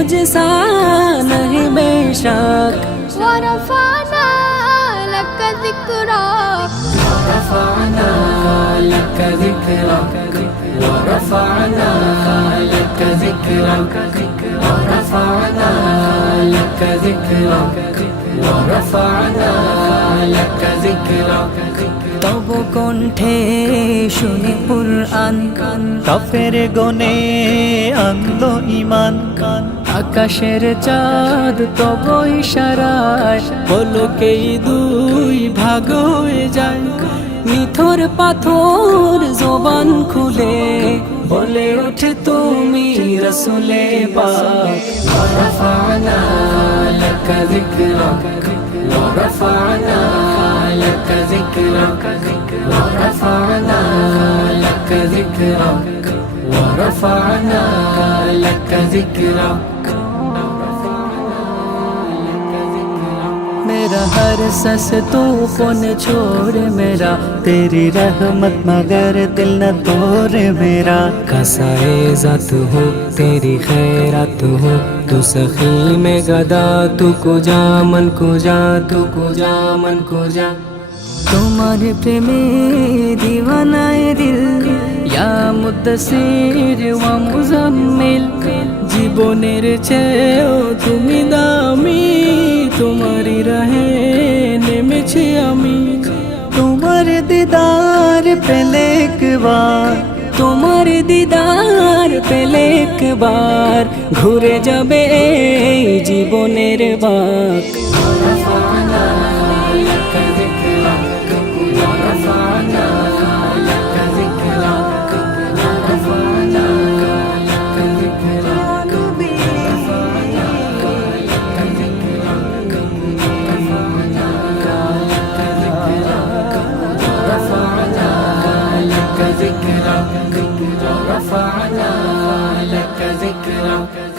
तुझसा नहीं बेशक ورفعنا لك ذكرك ورفعنا لك ذكرك ورفعنا لك ذكرك ورفعنا لك ذكرك ورفعنا لك ذكرك তব কণ্ঠে শুনি কুরআন কাফের গনে আনলো ঈমান আকাশের চাঁদ তব ইশারায় পলকেই দুই ভাগ হয়ে যায় নিথর পাথর জবান খুলে বলে ওঠে তুমি রসুলে পাক ওয়ারফা'না লাকা যিকরাক ওয়ারফা'না লাকা যিকরাক ওয়ারফা'না লাকা যিকরাক ওয়ারফা'না লাকা যিকরাক मेरा हर सस तूफान छोड़ मेरा तेरी रहमत मगर दिल न तोड़े मेरा कसाए जात हो तेरी खैरात हो तू सखी में गदा तू कुजा मन कुजा तू कुजा मन कुजा তোমার প্রেমে দিওয়ানায় দিল ইয়া মুদ্দাসির ওয়া মুজাম্মিল জীবনের চেয়েও তুমি দামি তোমারই রাহে নেমেছি আমি তোমার দিদার পেলে একবার তোমার দিদার পেলে একবার ঘুরে যাবে এই জীবনের বাঁক ذكرك ورفعنا لك ذكرك